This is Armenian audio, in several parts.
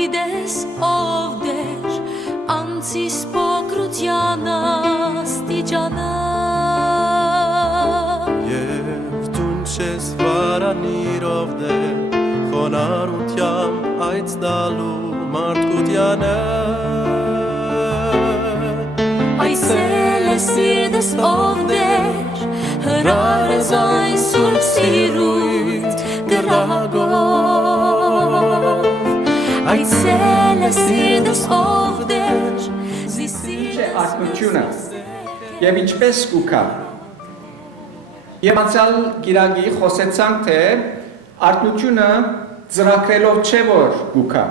գիտես ով դեր անցիս փոքրությանը ստիճանը Եվ դուն չես վարանիրով դեր խոնարհությամբ այցնալու մարդկությանը Այսել է սիրտս ով դեր հրարես այն սուրբ սիրույթ գրահագով Այսել է սիրտս ով դեր Ինչ է արթնությունը և ինչպես կուքա Եվ անցյալ գիրագի խոսեցանք թե արթնությունը ծրագրելով չէ որ կուքա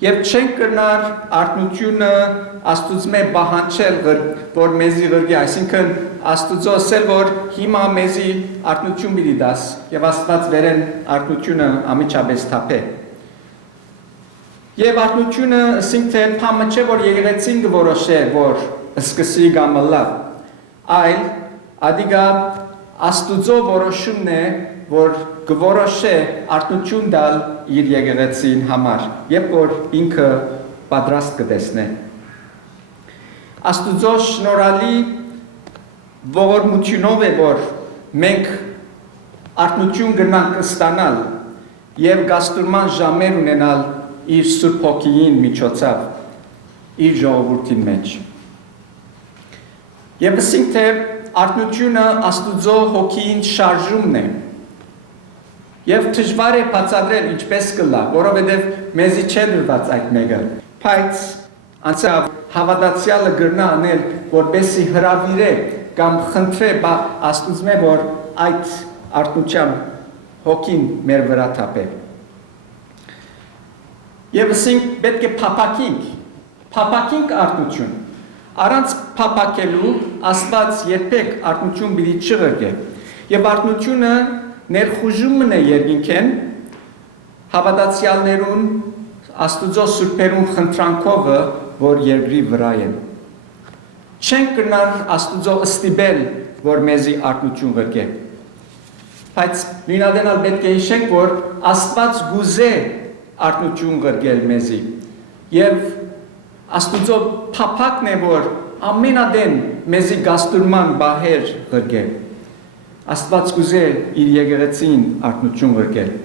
Եվ չենք կրնար արթնությունը աստուծմե բահանչել որ մեզի գրգի այսինքն աստուծո ասել որ հիմա մեզի արթնություն պիտի դաս եւ աստված վերեն արթնությունը ամիջապես թափե Եվ արթնությունը ասենք թե փամը չէ որ եկեղեցին կորոշե որ սկսի գամլա այլ ադիգա աստուծո որոշումն է որ կորոշե արթնություն դալ իր եկեղեցին համար երբ որ ինքը պատրաստ կտեսնե Աստուծո շնորհալի ողորմությունով է որ մենք արթնություն գնանք ստանալ եւ գաստուրման ժամեր ունենալ իր Սուրբ Հոգին միջոցով իր ժողովրդին մեջ Եվ ասենք թե արթնությունը Աստուծո Հոգին շարժումն է Եվ դժվար է բացատրել ինչպես կլա որովհետեւ մեզի չէ դրված այդ մեկը բայց անցավ հավատացյալը գրնա անել որպեսի հրավիրե կամ խնդրե աստուծմե որ այդ արթնության հոգին մեր վրա թափե Եվ ասենք պետք է փափակենք արթնություն առանց փափակելու աստված երբեք արթնություն պիտի չղրկե եւ արթնությունը ներխուժումն է երկինքեն հավատացյալներուն Աստուծո սուրբերուն խնդրանքովը, որ երկրի վրա են։ Չենք կրնար Աստուծո ստիպել, որ մեզի արթնություն ղրկե։ Բայց նույնադենալ պետք է հիշենք, որ Աստված գուզե արթնություն ղրկել մեզի։ Եվ Աստուծո փափակն է, որ ամենադեն մեզի գաստուրման բահեր ղրկե։ Աստված գուզե իր եկեղեցին արթնություն ղրկել։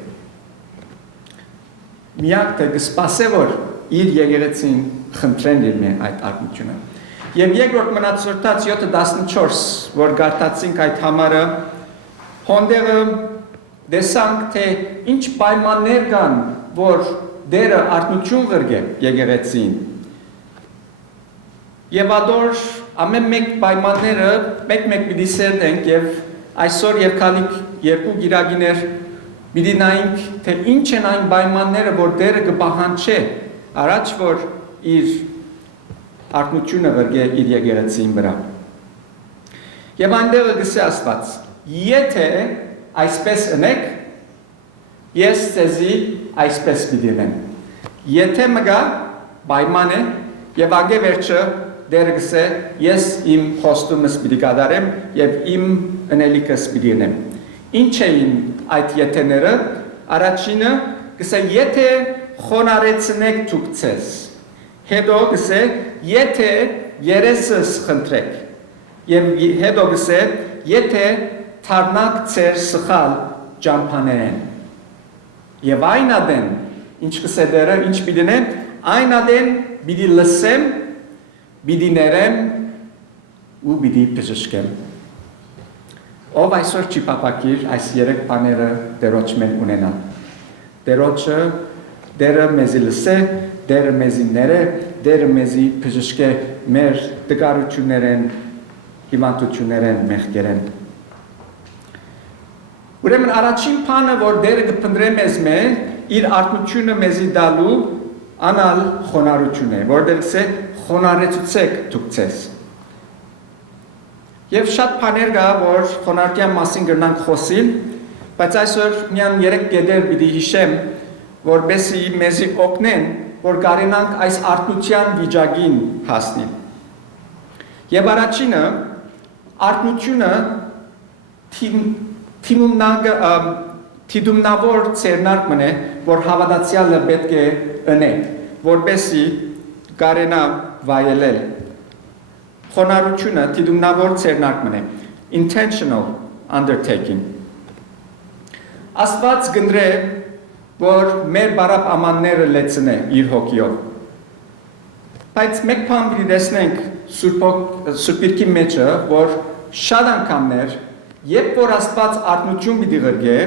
Միակ թե կսպասե, որ իր եկեղեցին խնդրեն իր այդ արթնությունը։ Եվ երկրորդ մնացորդած 7:14, որ գարտացինք այդ համարը, հոնդեղը դեսանք, թե ինչ պայմաններ կան, որ դերը արթնություն ղրկե եկեղեցին։ Եվ ադոր ամեն մեկ պայմանները մեկ պիտի սերտենք եւ այսօր եւ քալիք երկու գիրագիներ Պիտի նայենք, թե ինչ են այն պայմանները, որ դերը կպահանջե առաջ որ իր արթնությունը ղրկե իր եկեղեցին վրա։ Եվ այնտեղը գսե Աստված. Եթե այսպես ընեք, ես ձեզի այսպես պիտի լինեմ։ Եթե մգա պայման է եւ ագե վերջը դերը գսե ես իմ խոստումս պիտի կատարեմ եւ իմ ընելիքս պիտի ունեմ։ Ինչ էին այդ եթեները, առաջինը գսե եթե խոնարեցնեք դուք ձեզ, հետո գսե եթե երեսս խնդրեք, եւ հետո գսե եթե թարնակ ձեր սխալ ճամփաներեն։ Եվ այն ադեն, ինչ գսե դերը, ինչ պիտի այն ադեն պիտի լսեմ, պիտի ներեմ ու պիտի բժշկեմ։ Ով այսօր չի պապակիր այս երեք բաները դերոջ մեն ունենալ։ Դերոջը դերը մեզի լսե, դերը մեզի ները, դերը մեզի բժշկե մեր տկարություններեն, հիվանդություններեն, մեղքերեն։ Ուրեմն առաջին բանը, որ դերը կփնտրե մեզ մե, իր արթնությունը մեզի դալու անալ խոնարհություն է, որտեղ է խոնարհեցուցեք դուք ձեզ։ Եվ շատ բաներ կա, որ խոնարհության մասին կգնանք խոսիլ, բայց այսօր միան 3 կետեր պիտի հիշեմ, որպեսզի մեզի օգնեն, որ կարենանք այս արթնության վիճակին հասնել։ Եվ առաջինը արթնությունը թիմումնագ Թիդումնավոր ցերնարկն է, որ հավատացյալը պետք է ընե, որպեսի կարենա վայելել։ Խոնարհությունը թիդումնավոր ցերնարկն է, intentional undertaking։ Աստված գնդրե, որ մեր բարապ ամանները լեցնե իր հոգիով։ Բայց մեկ բան պիտի տեսնենք Սուրբիրքի մեջը, որ շատ անգամներ, երբ որ Աստված արթնություն պիտի ղրգե,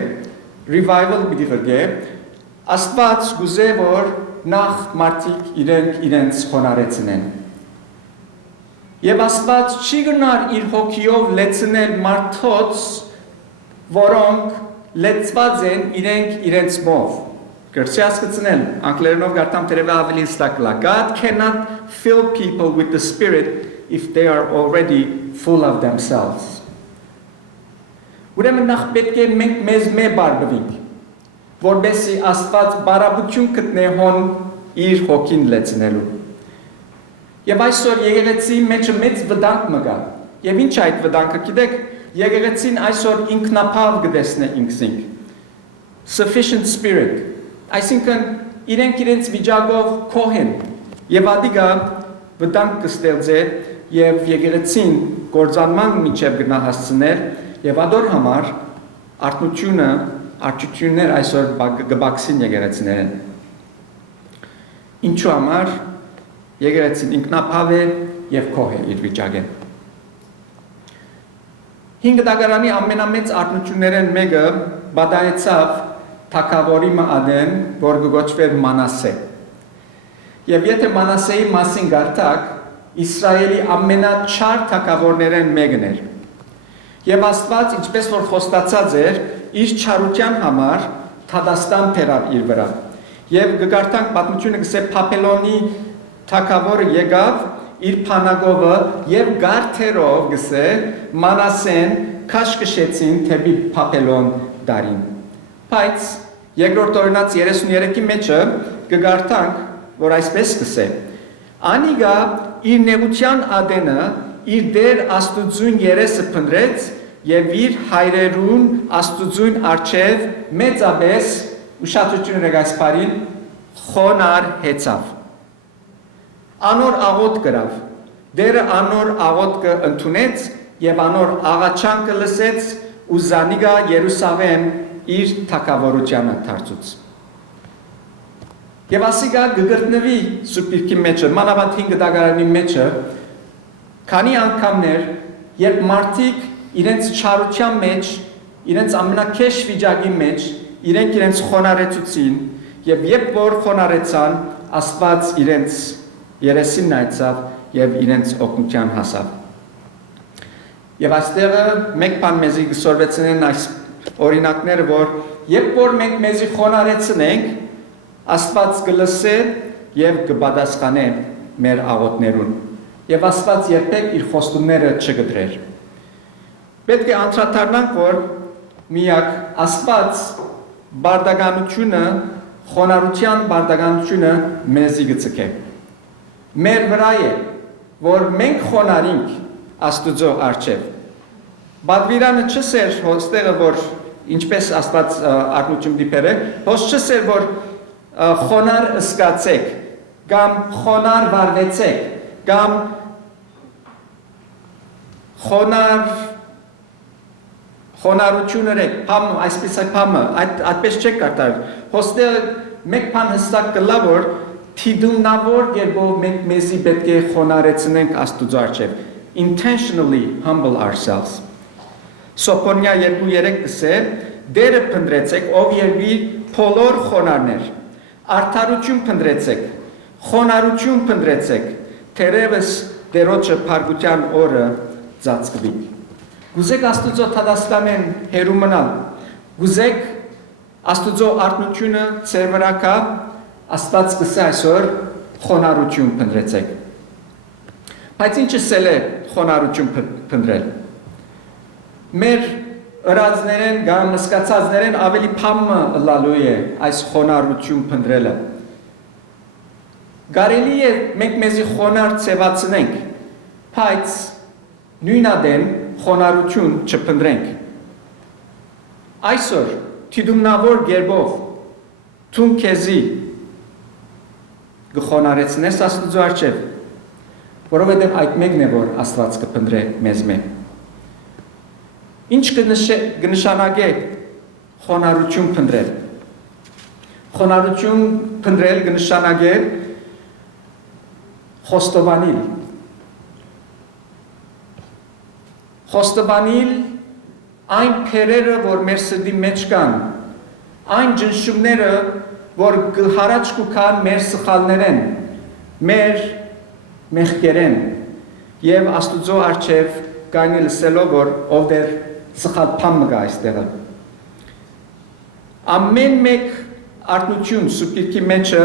revival պիտի ղրգե, Աստված գուզե, որ նախ մարդիկ իրենց խոնարհեցնեն։ Եվ Աստված չի գնար իր հոգիով լեցնել մարդոց, որոնք լեցված են իրենց մով։ Գրծի ասկծնել, անգլերենով գարտամ տերևը ավելի ստակլա։ God cannot fill people with the Spirit if they are already full of themselves։ Ուրեմն նախ պետք է մենք մեզ բարբվենք, որպեսզի Աստված բարաբություն գտնե հոն իր հոգին լեցնելու։ Եվ այսօր եկեղեցի մեջը մեծ վտանգ մը կա։ Եվ ինչ այդ վտանգը գիտեք, եկեղեցին այսօր ինքնապահ գտեսնե ինքսինք։ Sufficient spirit, այսինքն իրենց վիճակով կոհեն, եւ ադիգա վտանգ կստեղծե եւ եկեղեցին գործանման միջև գնա հասցնել եւ ադոր համար արդյունքներ այսօր գբաքսին եկեղեցիներեն։ Ինչու համար եկեղեցին ինքնապահ է եւ կոհ է իր վիճակեն։ 5 դագարանի ամենամեծ արդյունքներն մեկը բադայեցավ թագավորի մադեն, որ գոչվեր Մանասե։ Եվ եթե Մանասեի մասին գարտակ, Իսրայելի ամենաչար թագավորներն մեկն էր։ Եվ Աստված, ինչպես որ խոստացած էր, իր չարության համար Թադաստան բերավ իր վրա։ Եվ գարտանք պատմությունը գսե Փապելոնի թագավորը եկավ իր փանագովը եւ գարթերով գսե Մանասեն քաշքշեցին թեպի Փապելոն դարին։ Բայց երկրորդ օրինաց 33-ի մեջը գարտանք, որ այսպես գսե. Անիգա իր նեղության ադենը իր դեր Աստուծուն երեսը փնտրեց եւ իր հայրերուն Աստուծուն արչեւ մեծապես ուշադրություն եղած բարին խոնար հեծավ։ Անոր աղոտ գրավ, դերը անոր աղոտքը ընդունեց եւ անոր աղաչանքը լսեց ու զանիգա Երուսաղեմ իր թագավորությանը դարձուց։ Եվ ասիգա գգրտնվի Սուրբիրքի մեջը, մանավանդ 5 դագարանի մեջը, քանի անգամներ, երբ մարդիկ իրենց չարության մեջ, իրենց ամենակեշ վիճակի մեջ, իրենց խոնարեցուցին, եւ երբ որ խոնարեցան, Աստված իրենց երեսին նայեցավ եւ իրենց օգնության հասավ։ Եվ այստեղը մեկ բան մեզի գսորվեցնեն այս օրինակները, որ երբ որ մենք մեզի խոնարեցնենք, Աստված կլսե եւ կպատասխանե մեր աղոթներուն։ Եվ Աստված երբեք իր խոստումները չգտրեր։ Պետք է անդրադառնանք, որ միակ Աստված բարդականությունը, խոնարհության բարդականությունը մեզի գծկե։ Մեր վրա է, որ մենք խոնարհենք Աստուծո առջև։ Բադվիրանը չսեր հոստեղը, որ ինչպես Աստված արնություն դիպեր է, հոս չսեր, որ խոնար ըսկացեք, կամ խոնար վարվեցեք, կամ խոնարություն ըրեք, պամը, այսպես այդ պամը, այդպես չեք կարտար, հոստեղը մեկ պան հստակ կլա, որ թիդումնավոր երբով մենք մեզի պետք է խոնարեցնենք Աստուծո առջև, intentionally humble ourselves։ Սոփոնյա 2:3 կսե, դերը փնտրեցեք, ով երբի փոլոր խոնարներ, արդարություն փնտրեցեք, խոնարհություն փնտրեցեք, թերևս դերոջը փարգության օրը ծածկվի։ Գուզեք Աստուծո Թադաստանեն հերու մնալ, գուզեք Աստուծո արթնությունը ձեր վրա կա, Աստված կսե այսօր խոնարհություն փնտրեցեք։ Բայց ինչը սել է խոնարհություն փնտրել։ Մեր ըրածներեն կամ մսկացածներեն ավելի փամը լալու է այս խոնարհություն փնտրելը։ Կարելի է մենք մեզի խոնարհ ծեվացնենք, բայց նույնադեն խոնարհություն չփնտրենք։ Այսօր թիդումնավոր գերբով թուն քեզի գխոնարեցնես Աստուծո առջև, որովհետև այդ մեկն է, որ Աստված կփնտրե մեզ մե։ Ինչ կնշանակե խոնարհություն փնտրել։ Խոնարհություն փնտրել կնշանակե խոստովանել։ Խոստովանել այն փերերը, որ մեր սրտի մեջ կան, այն ճնշումները, որ հարաճ կան մեր սխալներեն, մեր մեղքերեն, եւ Աստուծո առջև կայնի լսելով, որ ով դեր սխալ բան մգա այստեղը։ Ամեն մեկ արտնություն սուպիրքի մեջը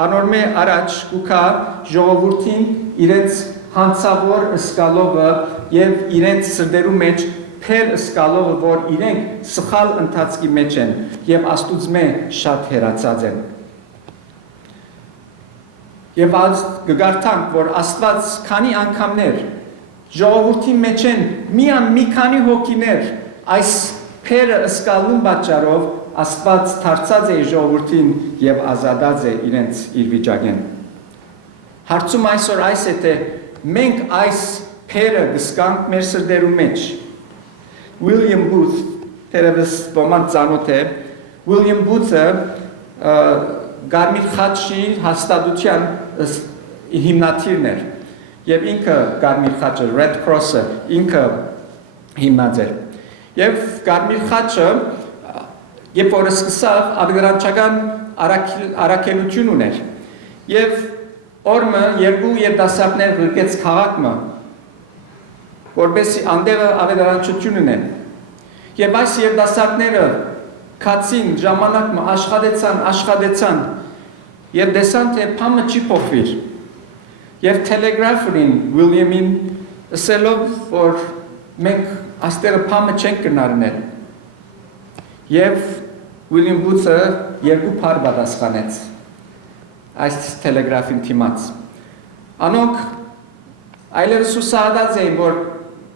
անորմե առաջ կուքա ժողովուրդին իրենց հանցավոր ըսկալովը եւ իրենց սրդերու մեջ փեր ըսկալովը, որ իրենք սխալ ընթացքի մեջ են եւ Աստուծմե շատ հերացած են։ Եվ այս գգարտանք, որ Աստված քանի անգամներ ժողովրդի մեջ են մի քանի հոգիներ այս փերը ըսկալուն պատճառով Աստված դարձած է ժողովրդին եւ ազատած է իրենց իր վիճակեն։ Հարցում այսօր այս է թե մենք այս փերը գսկանք մեր սրդերու մեջ։ William Booth, թերևս ոմանք ծանոթ է, William Booth-ը Գարմիր խաչի հաստատության հիմնադիրն էր եւ ինքը Գարմիր խաչը Red Cross-ը ինքը հիմնած էր։ Եվ Գարմիր խաչը երբ որ սկսավ արգարանչական առաքելություն ուներ եւ օրը երկու երդասարտներ գրկեց քաղաքը որպեսզի անդեղը ավետարանչություն ունեն եւ այս երդասարտները քացին ժամանակը աշխատեցան եւ դեսան թե փամը չի փոխվիր եւ տելեգրաֆին Ուիլյամին ասելով որ մենք աստերը փամը չենք կնարնել եւ Ուիլյամ Բութը երկու փար պատասխանեց այս տելեգրաֆին թիմաց անոնք այլևս ուսադած էին որ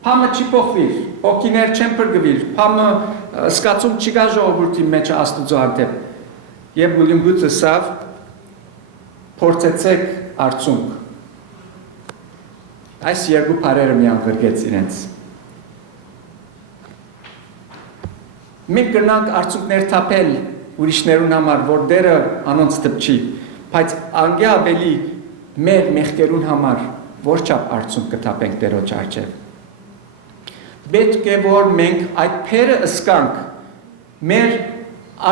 փամը չի փոխվիր հոգիներ չեն փրկվիր փամը սկացում չկա ժողովրդի մեջ Աստուծո արդեպ եւ Ուիլյամ Բութը ասավ փորձեցեք արդյունք այս երկու փարերը միան գրկեց իրենց մենք կնանք արդյունքներ թափել ուրիշներուն համար որ դերը անոնց դպչի բայց անգե ավելի մեր մեղքերուն համար որ չափ արդյունք կթափենք Տերոջ առջև պետք է որ մենք այդ փերը ըսկանք մեր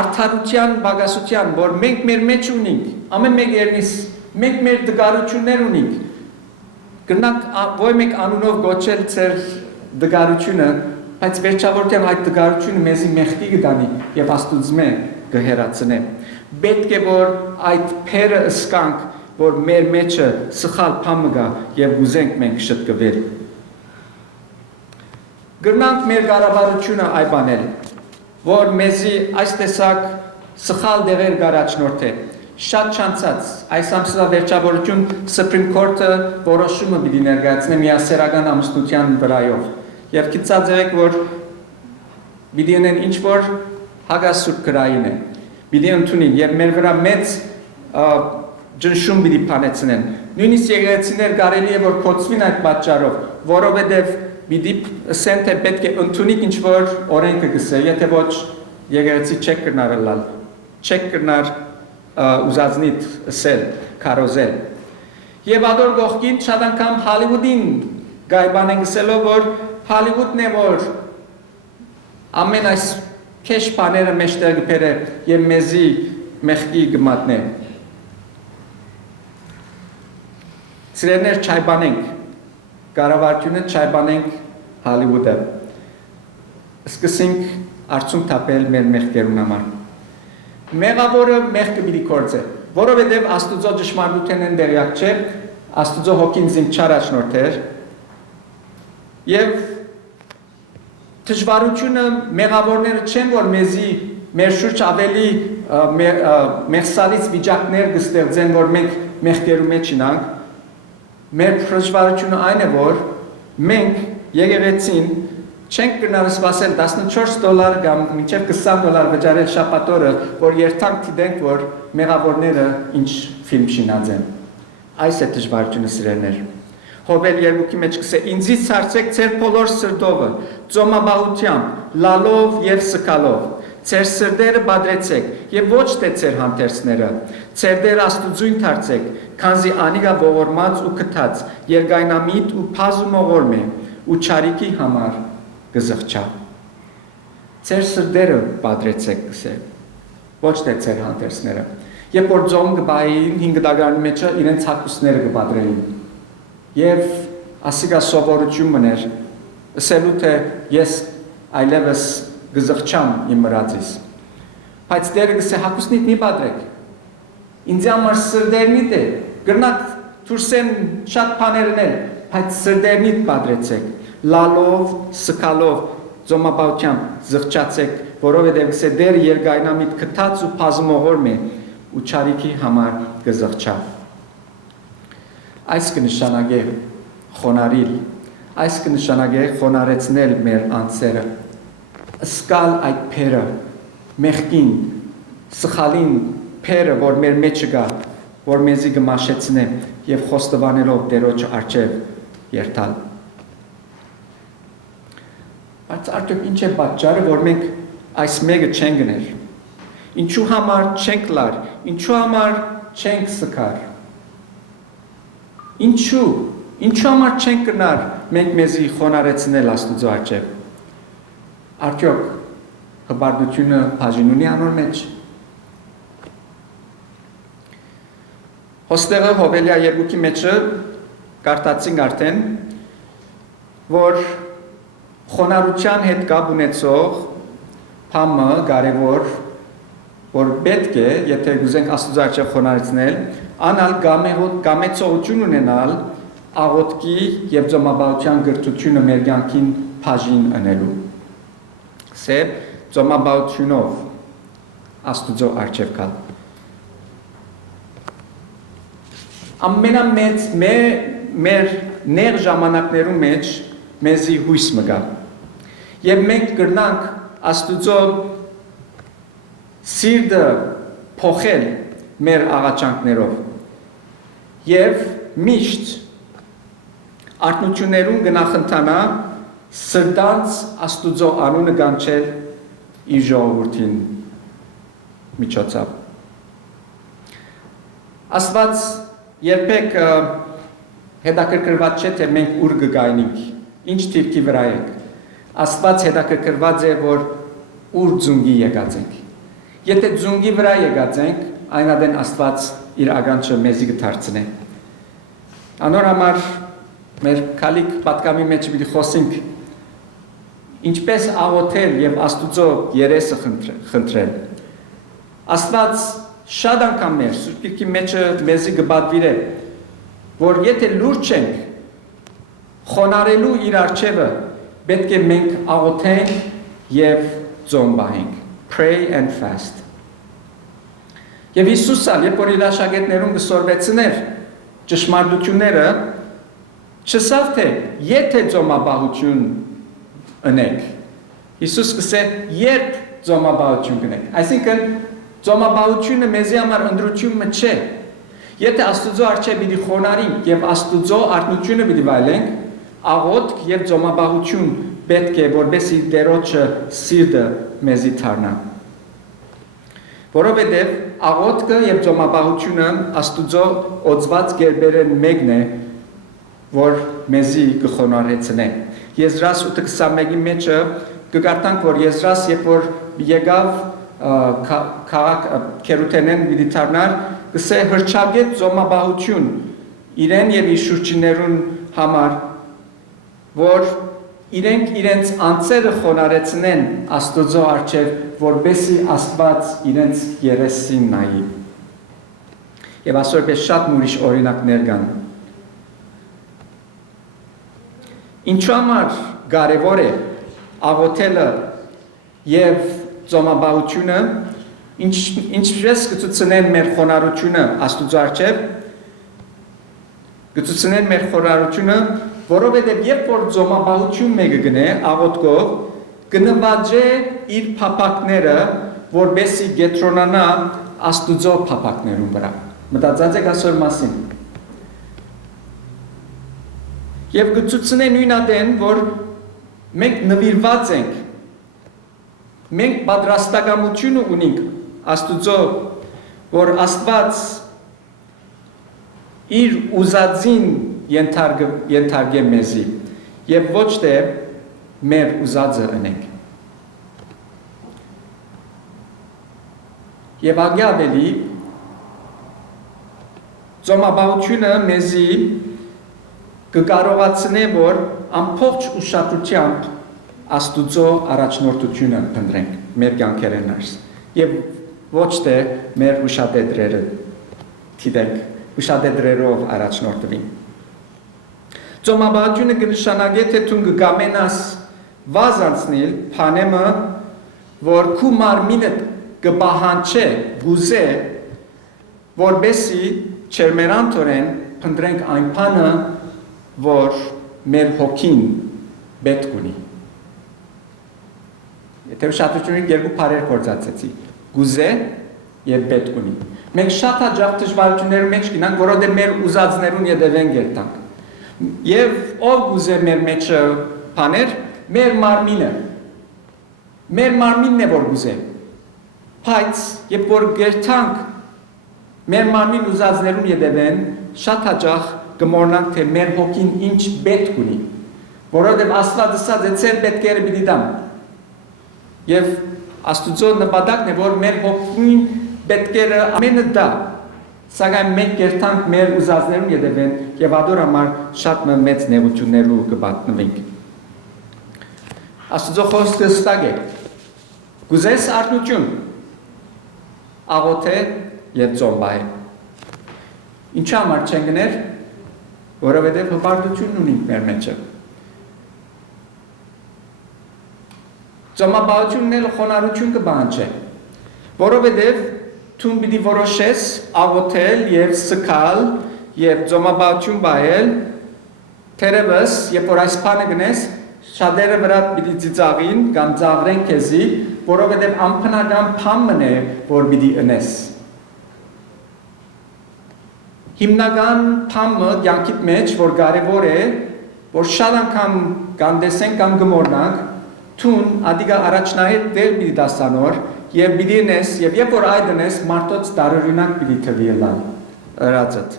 արդարության բագասության որ մենք մեր մեջ ունենք ամեն մեկ երնից մենք մեր դգարություններ ունենք գնանք ոյ մեկ անունով գոչել ծեր դգարությունը բայց վերջավորության այդ դգարությունը մեզի մեղքի կդանի եւ Աստուծմե կհերացնե պետք է որ այդ փերը ըսկանք որ մեր մեջը սխալ բան կա եւ գուզենք մենք շտկվել գնանք մեր կառավարությունը այբանել որ մեզի այս տեսակ սխալ դեղեր գարաչնորդ է շատ չանցած այս ամսվա վերջավորություն Supreme Court-ը որոշումը պիտի ներկայացնի միասեռական ամուսնության վրայով եւ գիտած եք որ պիտի ունեն ինչ որ հագասուրբ գրային է պիտի ընդունին եւ մեր վրա մեծ ջնշում պիտի փանեցնեն նույնիսկ եկեղեցիներ կարելի է որ կոչվին այդ պատճառով որովհետեւ պիտի ասեն թե պետք է ընդունիկ ինչ որ օրենքը գսե եթե ոչ եկեղեցի չեք կնարել չեք կնար ուզածնիդ ասել քարոզել եւ ադոր գողքին շատ անգամ Հոլիվուդին գայբան են գսելով որ Հոլիվուդն է որ ամեն այս քեշ բաները մեջտեղ գբերը եւ մեզի մեղքի գմատնե Սիրելիներ չայբանենք կառավարությունը չայբանենք Հոլիվուդը սկսենք արդյունք թափել մեր մեղքերուն համար մեղավորը մեղքը պիտի կործե որովհետև Աստուծո ճշմարտութենն են դերյակ չէ Աստուծո հոգին զինք չարաչնորթեր եւ դժվարությունը մեղավորները չեն որ մեզի մեր շուրջ ավելի մեղսալից վիճակներ կստեղծեն որ մենք մեղքերու մեջ ինանք մեր դժվարությունը այն է որ մենք եկեղեցին Չենք գնալ սպասել $14 կամ մինչև $20 վճարել շաբաթօրը, որ երթանք դիտենք, որ մեղավորները ինչ ֆիլմ շինած են։ Այս է դժվարությունը սիրելիներ։ Հովել 2-ի մեջ կսե ինձից ցարցեք ձեր բոլոր սրտովը, ծոմաբահությամբ, լալով եւ սկալով։ Ձեր սրտերը բادرեցեք եւ ոչ թե ձեր հանդերձները։ Ձեր դեր Աստուծույն դարձեք, քանզի անիգա ողորմած ու քթած, երգայնամիտ ու փազումողորմ է, ու ճարիքի համար գզղճա։ Ձեր սրտերը բادرեցեք կսե։ Ոչ թե ձեր հանդերձները։ Երբ որ ձոմ կբային 5 դագարանի մեջ իրենց հակուսները կբادرեին։ Եվ ասիգա սովորություն մներ, ասելու թե ես այլևս գզղճամ իմ մրածիս։ Բայց դերը գսե հակուսնիտ մի բادرեք։ Ինձ համար սրդերնիտ է, գրնակ թուրսեն շատ բաներն էլ, բայց սրդերնիտ բادرեցեք, լալով, սկալով, ծոմապահությամբ զղջացեք, որովհետև գսե դերը երգայնամիտ քթած ու փազումողորմ է, ու ճարիքի համար գզղճա։ Այս կնշանակե խոնարհիլ, այս կնշանակե խոնարեցնել մեր անձերը, սկալ այդ փերը, մեղքին, սխալին փերը, որ մեր մեջը գա, որ մեզի կմաշեցնե եւ խոստովանելով Տերոջ առջև երթալ։ Բայց արդյոք ինչ է պատճառը, որ մենք այս մեկը չենք գնել։ Ինչու համար չենք լար, ինչու համար չենք սկար։ Ինչու համար չենք կնար մենք մեզի խոնարեցնել Աստուծո առջև։ Արդյոք հբարդությունը բաժին ունի անոր մեջ։ Հոստեղը Հովելիա 2-ի մեջը կարդացինք արդեն, որ խոնարհության հետ կապ ունեցող բանը կարևոր, որ պետք է, եթե գուզենք Աստուծո առջև խոնարհեցնել, անալ գամեցողություն ունենալ աղոթքի եւ ծոմաբահության գրթությունը մեր կյանքին բաժին անելու։ Սեւ ծոմաբահությունով Աստուծո առջև գալ։ Ամենամեծ մեր ներ ժամանակներու մեջ մեզի հույս մգա։ Եվ մենք կրնանք Աստուծո սիրտը փոխել մեր աղաչանքներով։ Եվ միշտ արտնություններուն գնախնդանա սրտանց Աստուծո անունը գանչել իր ժողովրդին միջոցով։ Աստված երբեք հետաքրքրված չէ, թե մենք ուր կգայնենք, ինչ թիրքի վրա ենք։ Աստված հետաքրքրված է, որ ուր ձունգի եկած ենք։ Եթե ձունգի վրա եկած ենք, այնադեն Աստված իր ագանչը մեզի կդարձնե։ Անոր համար մեր քալիք պատկամի մեջ պիտի խոսենք ինչպես աղոթել եւ Աստուծո երեսը խնդրել։ Աստված շատ անգամ մեր Սուրբ Գիրքի մեջ մեզի կբադվիրե, որ եթե լուրջ ենք խոնարելու իր առջևը, պետք է մենք աղոթենք եւ ծոմ բահենք։ Pray and fast. Եվ Հիսուսը, երբ որ իր աշակերտներուն կսորվեցներ ճշմարտությունները, չսավ թե եթե ծոմաբահություն ընեք։ Հիսուս կսե երբ ծոմաբահություն կնեք։ Այսինքն ծոմաբահությունը մեզի համար ընդրությունը չէ։ Եթե Աստուծո առջև պիտի խոնարհենք եւ Աստուծո արտնությունը պիտի վայելենք, աղոթք եւ ծոմաբահություն պետք է որբեսի Տերոջը սիրտը մեզի թարնա։ Որովհետև աղոթքը եւ ծոմաբահությունը Աստուծո օծված գերբերեն մեկն է, որ մեզի կխոնարհեցնե։ Եզրաս 8:21-ի մեջը կգարտանք, որ Եզրաս երբ որ եկավ քաղաք Քերութենեն պիտի թարնար, կսե հրճագետ ծոմաբահություն իրեն եւ իր շուրջիներուն համար, որ իրենք իրենց անձերը խոնարեցնեն Աստուծո առջև, որբեսի Աստված իրենց երեսին նայի։ Եվ այսօրպես շատ ուրիշ օրինակներ կան։ Ինչու համար կարևոր է աղոթելը եւ ծոմաբահությունը, ինչպես կցուցնեն մեր խոնարհությունը Աստուծո առջև, կցուցնեն մեր խոնարհությունը որովհետև երբ որ ձոմաբահություն մեկը գնե աղոթքով, կնվաճե իր փապակները, որբեսի գետրոնանա Աստուծո փապակներուն վրա։ Մտածած եք այսօր մասին։ Եվ գծուցնե նույն ադեն, որ մենք նվիրված ենք, մենք պատրաստակամություն ունենք Աստուծո, որ Աստված իր ուզածին ենթարկե մեզի, և ոչ թե մեր ուզածը ընենք։ Եվ ագի ավելի, ձոմաբահությունը մեզի կկարողացնե, որ ամբողջ ուշադրությամբ Աստուծո առաջնորդությունը փնտրենք մեր կյանքերեն ներս եւ ոչ թե մեր ուշադրերը դիտենք, ուշադրերով առաջնորդվենք։ Ձոմաբահությունը կնշանակե, թե դու կգամենաս վազանցնել փանեմը, որ քու մարմինը կպահանջե, գուզե, որբեսի չերմերանտորեն փնտրենք այն բանը, որ մեր հոգին պետք ունի։ Եթե ուշադրություն երկու բառեր գործածեցի, գուզե եւ պետք ունի։ Մենք շատ հաճախ դժվարությունների մեջ գնանք, որովհետեւ մեր ուզածներուն յետևեն գերտանք։ Եվ ով գուզե մեր մեջը բաներ, մեր մարմինը։ Մեր մարմինն է որ գուզե։ Բայց երբ որ գերտանք մեր մարմին ուզածներուն յետևեն, շատ հաճախ կմոռնանք, թե մեր հոգին ինչ պետք ունի, որովհետև Աստված ասած է ձեր պետքերը պիտի տամ։ Եվ Աստուծո նպատակն է, որ մեր հոգին պետքերը ամենը դա, սակայն մենք կերտանք մեր ուզածներուն յետևեն եւ ադոր համար շատ մեծ նեղություններու կպատնվենք։ Աստուծո խոսքը ստակ է։ Գուզես արթնություն, աղոթե եւ ծոմբայ։ Ինչի համար չեն գներ, որովհետև հպարտություն ունենք մեր մեջը։ Ծոմաբահությունն էլ խոնարհություն կպահանջի, որովհետև դու պիտի որոշես աղոթել եւ սկալ եւ ծոմաբահություն բայել, թերևս երբ որ այս բանը գնես, շատերը վրա պիտի ծիծաղին կամ ծաղրեն քեզի, որովհետև անփնական բան է, որ պիտի ընես։ Հիմնական բանը կյանքիդ մեջ, որ կարևոր է, որ շատ անգամ կանդեսենք կամ կմոռնանք, Թուն ադիգա առաջնահերթ դեր պիտի դասանոր եւ պիտի նես եւ երբ որ այդ նես մարդոց տարօրինակ պիտի թվի լան ըրածդ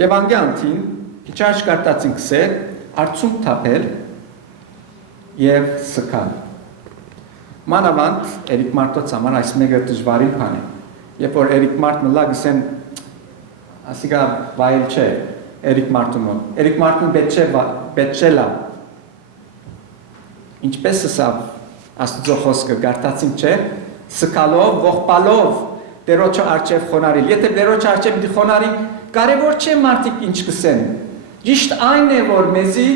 եւ անգանտին քիչաշ կարտացին քսեր արցում թափել եւ սկալ մանավանդ Էրիկ Մարտոց համար այս մեկը դժվարին բան է երբ որ Էրիկ Մարտն լա գսեն ասիգա վայել չէ Էրիկ Մարտուն պետչելա ինչպես ասավ Աստծո խոսքը գարտացին չէ սկալով, ողբալով դերոջը արջև խոնարիլ եթե դերոջը արջև դի խոնարի կարևոր չէ մարդիկ ինչ կսեն ճիշտ այն է որ մեզի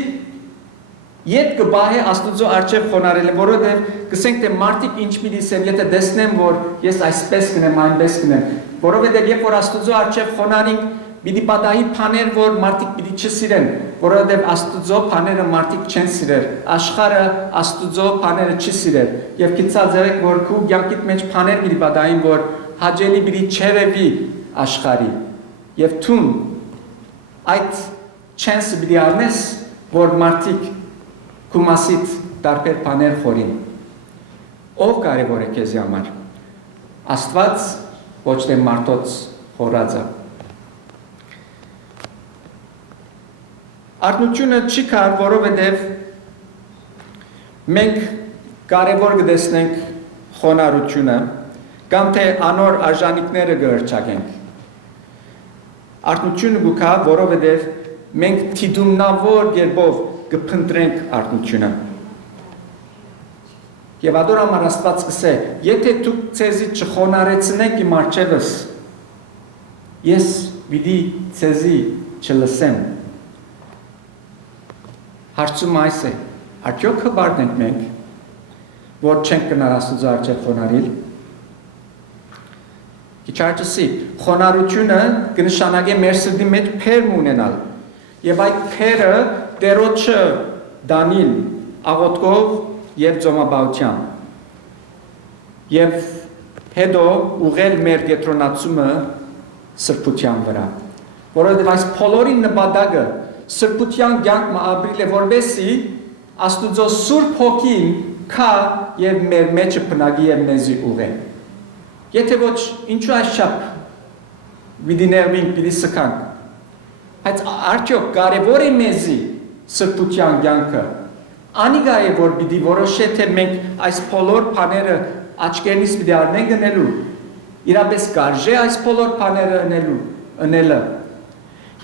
Ետ կբահե Աստուծո արջև խոնարելը, որովհետև կսենք թե մարդիկ ինչ պիտի ասեն, եթե տեսնեմ, որ ես այսպես կնեմ, այնպես կնեմ, որովհետև երբ որ Աստուծո արջև խոնարինք, պիտի պատահի բաներ, որ մարդիկ պիտի չսիրեն, որովհետև Աստուծո բաները մարդիկ չեն սիրել, աշխարհը Աստուծո բաները չի սիրել, եւ գիտած եք, որ քու կյանքիդ մեջ բաներ պիտի պատահին, որ հաճելի պիտի չերևի աշխարհի, եւ թուն այդ չանսը պիտի առնես, որ մարդիկ Կումասիտ տարբեր բաներ խորին։ Ով կարևոր է քեզի համար։ Աստված ոչ թե մարդոց խորածը։ Արթնությունը չի կար, որովհետև մենք կարևոր կտեսնենք խոնարհությունը կամ թե անոր արժանինքները կհռչակենք։ Արթնությունը գուքա, որովհետև մենք թիդումնավոր կերպով կփնտրենք արթնությունը։ Եվ ադոր համար Աստված կսե, եթե դուք ցեզի չխոնարեցնեք իմ առջևս, ես պիտի ցեզի չլսեմ։ Հարցումը այս է, արդյոք հբարդ ենք մենք, որ չենք կնար Աստծո առջև խոնարհիլ։ Քիչարջսի խոնարհությունը կնշանակի մեր սրտի մեջ փերմ ունենալ եւ այդ փերը Տերոջը դանիլ աղոթքով եւ ծոմաբավությամբ եւ հետո ուղղել մեր կետրոնացումը սրբության վրա որովհետեւ այս բոլորի նպատակը սրբության կյանք ապրիլ է որովհետեւ Աստուծո Սուրբ Հոգին կա եւ մեր մեջը բնագի եւ մեզի ուղղե Եթե ոչ ինչու այսչափ վիդիներվինք պիտի սկանք Բայց արդյոք կարևոր է մեզի սրբության կյանքը Անիգա է որ պիտի որոշե թե մենք այս բոլոր բաները աչքերից պիտի առնենք ընելու իրապես կարժե այս բոլոր բաները ընելը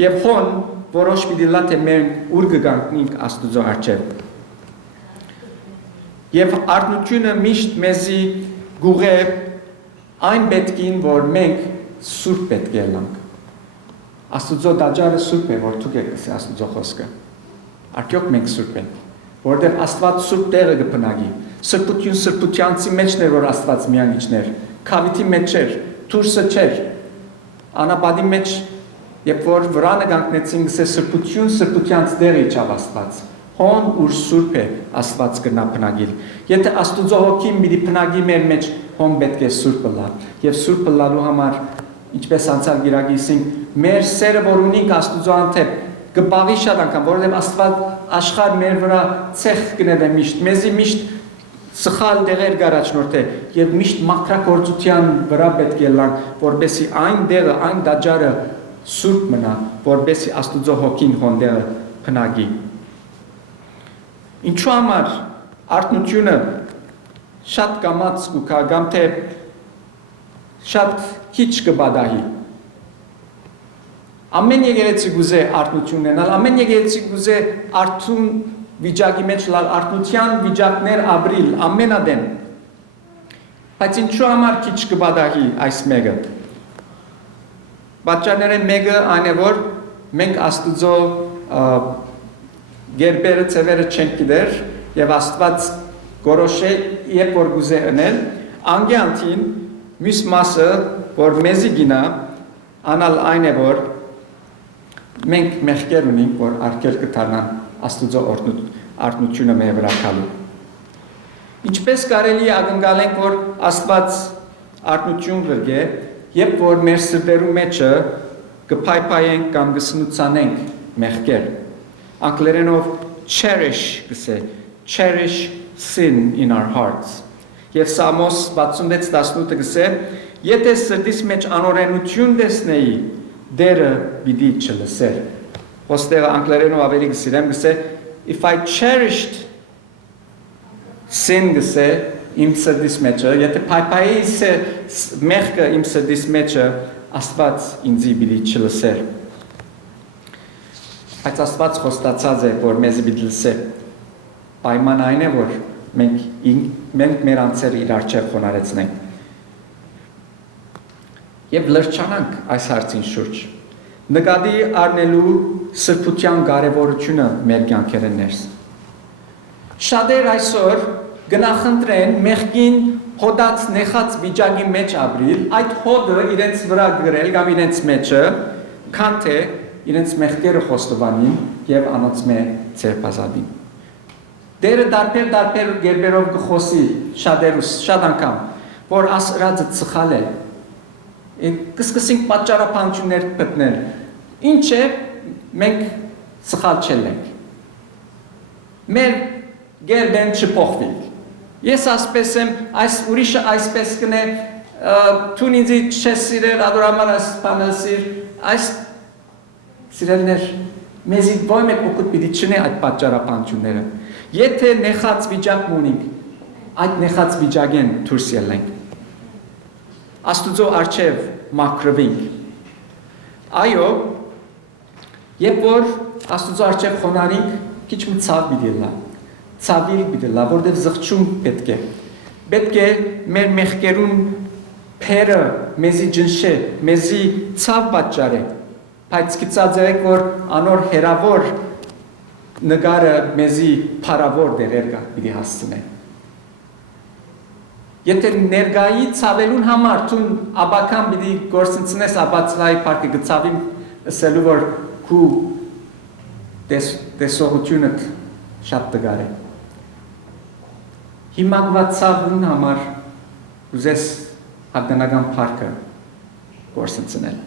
Եվ հոն որոշ պիտի լա թե մենք ուր կգանք Աստուծո առջև Եվ արտնությունը միշտ մեզի գուղե այն պետքին, որ մենք սուրբ պետք է լանք։ Աստուծո դաջարը սուրբ է, որ դուք եք ասի Աստուծո խոսքը։ Արդյոք մենք սուրբ ենք, որովհետև Աստված սուրբ տեղը կբնագի։ Սրբություն սրբությանցի մեջն էր, որ Աստված միայն իջներ։ Քավիթի մեջ էր, դուրսը չէր։ Անապատի մեջ, երբ որ վրանը կանգնեցին, գսե սրբություն սրբությանց դեր իջավ Աստված։ Հոն ուր սուրբ է Աստված կնա բնագիլ։ Եթե Աստուծո հոգին պիտի բնագի մեր մեջ, հոն պետք է սուրբ լա։ Եվ սուրբ լալու համար, ինչպես անցյալ գիրագիսին, մեր սերը, որ ունենք Աստուծո անթեպ, կբաղի շատ անգամ, որովհետև Աստված աշխարհ մեր վրա ցեղ կնեվե միշտ, մեզի միշտ սխալ դեղեր գարաչնորդ է եւ միշտ մաքրագործության վրա պետք է լան, որբեսի այն դեղը, այն դաջարը սուրբ մնա, որբեսի Աստուծո հոգին հոնդերը բնագի։ Ինչու համար արտնությունը շատ կամած ու կամ թե շատ քիչ կբադահի։ Ամեն եկեղեցի գուզե արտնություն ունենալ, ամեն եկեղեցի գուզե արթուն վիճակի մեջ լալ արտնության վիճակներ ապրիլ ամենադեն։ Բայց ինչու համար քիչ կբադահի այս մեկը։ Պատճառները մեկը այն է որ մենք Աստուծո Գերբերը ծևերը չենք գիտեր եւ Աստված գորոշե երբ որ գուզե ընել անգյանտին մյուս մասը որ մեզի գինա անալ այն է որ մենք մեղքեր ունենք որ արկել կդառնան Աստուծո արտնությունը մեր վրա քալու Ինչպես կարելի է ակնկալենք որ Աստված արտնություն գրգե երբ որ մեր սրտերու մեջը կփայփայենք կամ կսնուցանենք մեղքեր Անգլերենով cherish գսե cherish sin in our hearts Եվ Սամոս 66:18 գսե եթե սրտիս մեջ անօրենություն տեսնեի դերը պիտի չլսեր Ոստեղ անգլերենով ավելի գսիրեմ գսե if I cherished sin գսե իմ սրտիս մեջը եթե փայփայի մեղքը իմ սրտիս մեջը Աստված ինձի պիտի չլսեր Բայց Աստված խոստացած է, որ մեզ պիտի լսե։ Պայման այն է, որ մենք մեր անձերը իր առջև խոնարհեցնենք։ Եվ լրջանանք այս հարցին շուրջ։ Նկատի առնելու սրբության կարևորությունը մեր կյանքերեն ներս։ Շատեր այսօր գնախնդրեն մեղքին հոդած նեխած վիճակի մեջ ապրիլ, այդ հոդը իրենց վրա գրել կամ իրենց մեջը, քան թե իրենց մեղքերը խոստովանին եւ անոնց մե ցերպազադին։ Դերը դարբեր գերբերով գխոսի շատ անգամ, որ ասրածը ծխալ է։ Կսկսենք պատճառաբանություններ գտնել։ Ինչ է մենք ծխալ չենք։ Մեր գերբեն չփոխվի։ Ես ասպես եմ, այս ուրիշը այսպես կնե, թուն ինձ չես սիրել, ադորաման ասպանասիր, այս Սիրելներ, մեզի ոյ մեկ օգուտ պիտի չնե այդ պատճառաբանությունները։ Եթե նեխած վիճակ ունենք, այդ նեխած վիճակեն դուրս ելենք։ Աստուծո առջև մաքրվենք։ Այո, երբ որ Աստուծո առջև խոնարհենք, քիչ մի ցավ պիտի լա։ Ցավի պիտի լա, որտեղ զղջում պետք է։ Պետք է մեր մեղքերուն փերը մեզի ջնշե, մեզի ցավ պատճառե։ Բայց գիտացեք որ անոր հերավոր նկարը մեզի փարավոր դերեր կա պիտի հասցնե Եթե ներգայի ցավելուն համար ցուն աբական պիտի գործընծնես աբացլայի պարկը գծավին ասելու որ քու տեսողությունը շատ տգար է։ Հիմակված ցավուն համար ուզես հագնական պարկը գործընծնել։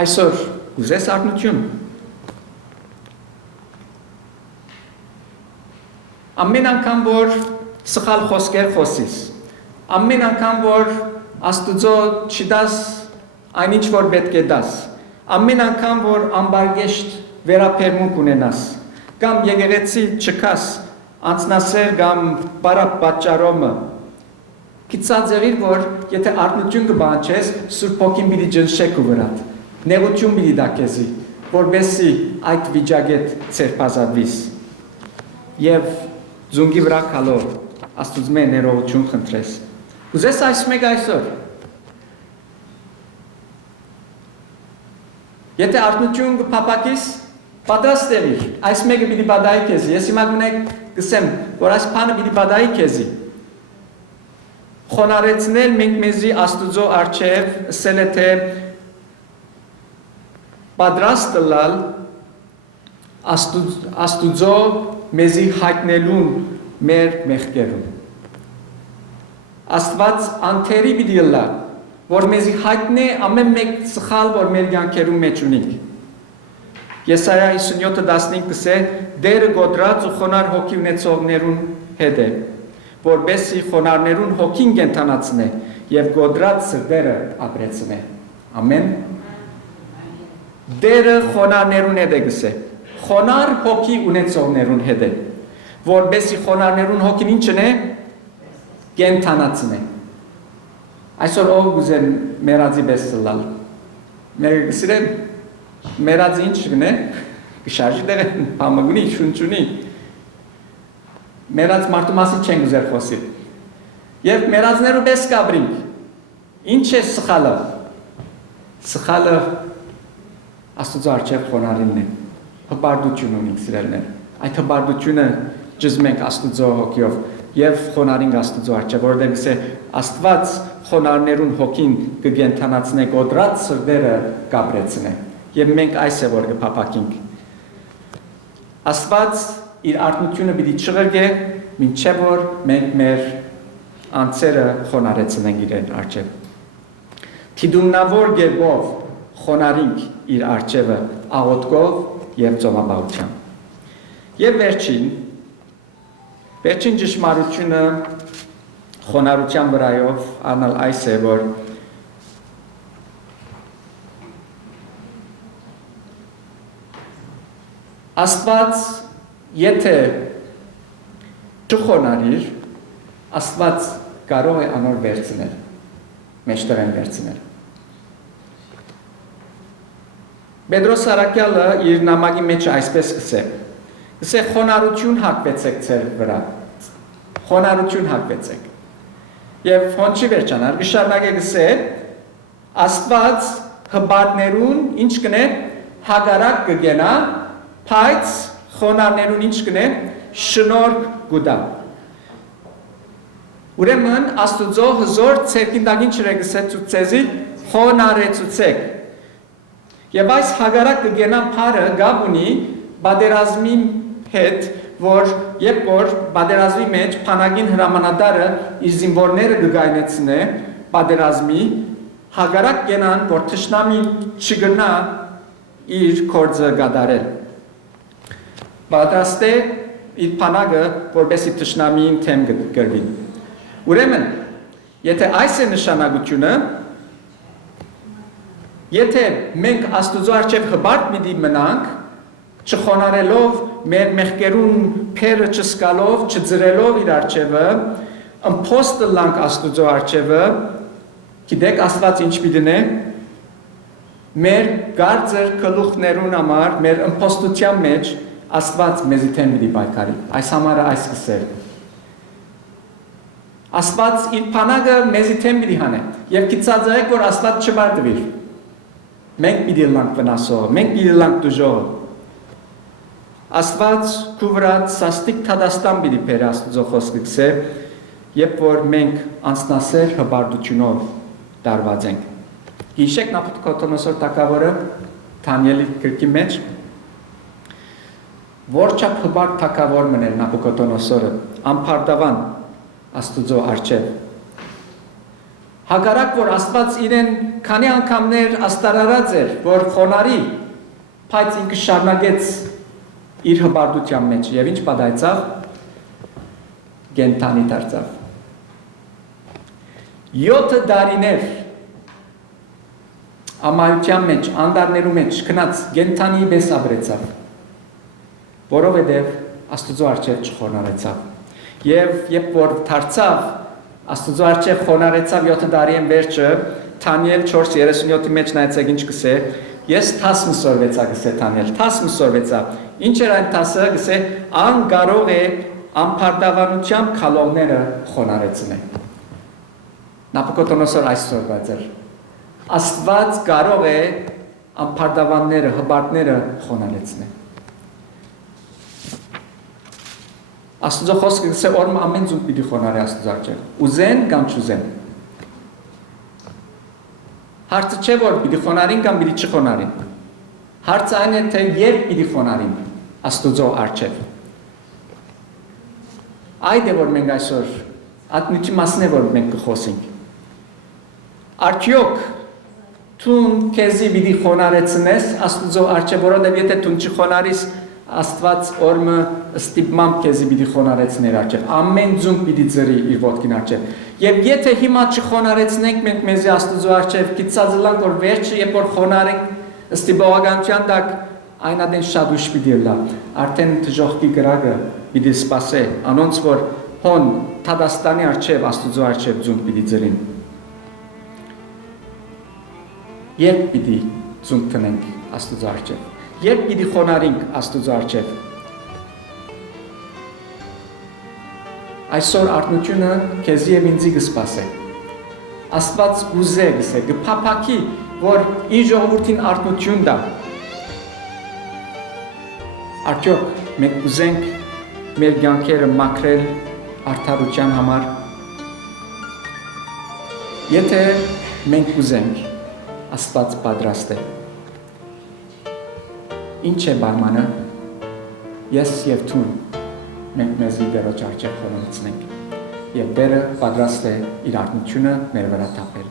Այսօր ուզես արտնություն ամեն անգամ որ սխալ խոսքեր խոսիս, ամեն անգամ որ Աստուծո չդաս այնինչ որ պետք է դաս, ամեն անգամ որ ամբարգեշտ վերապերմունք ունենաս, կամ եկեղեցի չկաս, անցնասեր կամ բարապ պատճառոմը, գիտած եղիր որ եթե արտնություն կբանչես, Սուրբ Հոգին պիտի ջնշեք ու վրատ, նեղություն պիտի դա քեզի, որբեսի այդ վիճակետ ցերպազատվիս, եւ Զունգի վրա կալով Աստուծմե ներողություն խնդրես։ Ուզես այս մեկ այսօր։ Եթե արտնություն կփապակիս, պատրաստ եղիր, այս մեկը պիտի բադայի քեզի։ Ես հիմա կսեմ, որ այս բանը պիտի բադայի քեզի։ Խոնարեցնել մենք մեզի Աստուծո առջև, ասել է թե պատրաստ լալ Աստուծո մեզի հայտնելուն մեր մեղքերում։ Աստված անթերի պիտի լա, որ մեզի հայտնե ամեն մեկ սխալ, որ մեր կյանքերում մեջ ունենք։ Եսայա 57:15 կսե, դերը գոդրած ու խոնար հոգի ունեցողներուն հետ է, որբեսի խոնարներուն հոգին կենթանացնե եւ գոդրած սրտերը ապրեցնե։ Ամեն։ Դերը խոնարներուն հետ է գսե։ Խոնար հոգի ունեցողներուն հետ է, որբեսի խոնարներուն հոգին ինչն է, կենթանացնե։ Այսօր ով գուզեն մերածի բես լալ։ Մերը գսիրեն, մերածի ինչ գնե, գշարժի դեղեն, համագունի, շունչունի։ Մերած մարդու մասին չեն գուզեր խոսի։ Եվ մերածներու բես կաբրինք, ինչ է սխալը։ Սխալը Աստուծո առջև խոնարինն է, հպարտություն ունենք սիրելներ, այդ հպարտությունը ջզմենք Աստուծո հոգիով և խոնարինք Աստուծո առջև, որովհետև գսե Աստված խոնարներուն հոգին կգենթանացնե գոդրած սրտերը կապրեցնե, և մենք այս է որ կփափակենք։ Աստված իր արտնությունը պիտի չղրգե, մինչև որ մենք մեր անձերը խոնարեցնենք իրեն առջև։ Թիդուննավոր գերբով խոնարինք իր առջևը աղոտկով և ծոմապահությամբ։ Եվ վերջին ճշմարությունը խոնարհության վրայով անալ այս է, որ Աստված եթե չխոնարհիր, Աստված կարող է անոր վերցնել, մեջտեղեն վերցնել։ Պետրոս Սարակյալը իր նամակի մեջ այսպես գսե խոնարհություն հակվեցեք ձեր վրա, խոնարհություն հակվեցեք։ Եվ հոնչի վերջանար, գշարնակ է գսե, Աստված հպարտներուն ինչ կնե, հագարակ կգենա, բայց խոնարհներուն ինչ կնե, շնորհք գուտա։ Ուրեմն Աստուծո հզոր ցերկինդագին չրեգսե ցուցեզի խոնարեցուցեք։ Եվ այս հագարակ կգենա փարը գաբ ունի բادرազմի հետ, որ երբ որ բادرազմի մեջ փանագին հրամանատարը իր զինվորները կգայնեցնե բادرազմի, հագարակ գենան, որ թշնամին չգնա իր կորձը գադարել։ Պատրաստ է իր փանագը, որպեսի թշնամին թեմ գրվի։ Ուրեմն, եթե այս է նշանակությունը, եթե մենք Աստուծո առջև հպարտ պիտի մնանք, չխոնարելով, մեր մեղքերուն փերը չսկալով, չձրելով իր առջևը, ըմփոստը լանք Աստուծո առջևը, գիտեք Աստված ինչ պիտի դնե, մեր գարձր գլուխներուն համար, մեր ըմփոստության մեջ Աստված մեզի թեմ պիտի պայքարի, այս համարը այս կսեր։ Աստված իր փանագը մեզի թեմ պիտի հանե, եւ գիտածայեք, որ Աստված չբարդվիր։ Մենք պիտի լանք վնասողը, մենք պիտի լանք դժողը։ Աստված քու վրա սաստիկ թադաստան պիտի բերի Աստծո խոսքը գսե, երբ որ մենք անձնասեր հբարդությունով դարված ենք։ Հիշեք Նաբուկոդոնոսոր թագավորը Դանիելի գրքի մեջ որչափ հբարդ թագավոր մներ Նաբուկոդոնոսորը, անփարդավան Աստծո առջև։ Հակառակ որ Աստված իրեն քանի անգամներ աստարարած էր, որ խոնարի, բայց ինքը շարունակեց իր հբարդության մեջ եւ ինչ պատահեցավ գենթանի դարձավ 7 տարիներ ամայության մեջ անդարներու մեջ քնած գենթանի պես ապրեցավ որովհետեւ Աստծո առջև չխոնարեցավ եւ երբ որ դարձավ Աստծո առջև խոնարեցավ 7 տարիեն վերջը Դանիել 4:37-ի մեջ նայեցեք ինչ գսե ես 10 մսորվեցա գսե Դանիել 10 մսորվեցա ինչ էր այն 10-ը գսե ան կարող է անփարդավանությամբ քալոմները խոնարեցնել Նաբուկոդոնոսոր այսօրված էր Աստված կարող է անփարդավանները հբարտները խոնարեցնել Աստծո խոսքը գսե որ ամեն ձուն պիտի խոնարի Աստծո առջև ուզեն կամ չուզեն Հարցը չէ որ պիտի խոնարին կամ պիտի չխոնարին Հարցը այն է թե երբ պիտի խոնարին Աստծո առջև Այդ է որ մենք այսօր ատնուքի մասն է որ մենք կխոսենք Արդյոք Տուն քեզի պիտի խոնարեցնես Աստծո առջև որովհետև եթե տուն չխոնարիս Աստված օրը ստիպմամբ քեզի պիտի խոնարեցներ առջև ամեն ձուն պիտի ծրի իր ոտքին առջև եւ եթե հիմա չխոնարեցնենք մենք մեզի Աստծո առջև գիծածլանք որ վերջը երբ որ խոնարենք ըստ բողոքանության տակ այն ադեն շատ ուշ պիտի լա արդեն դժողքի գրագը պիտի սպասե անոնց որ հոն Թադաստանի առջև Աստծո առջև ձուն պիտի ծրին երբ պիտի ձուն տնենք Աստծո առջև Երբ պիտի խոնարինք Աստծո առջև Այսօր արտնությունը քեզի եւ ինձի կսպասե Աստված գուզե գսե գփափակի որ իր ժողովրդին արտնություն տա Արդյոք մենք ուզենք մեր կյանքերը մաքրել արդարության համար Եթե մենք ուզենք Աստված պատրաստ է Ինչ է բարմանը, ես և թուն մենք մեզի դերոջ առջև խոնորեցնենք և դերը պատրաստ է իր արտնությունը մեր վրա թափել։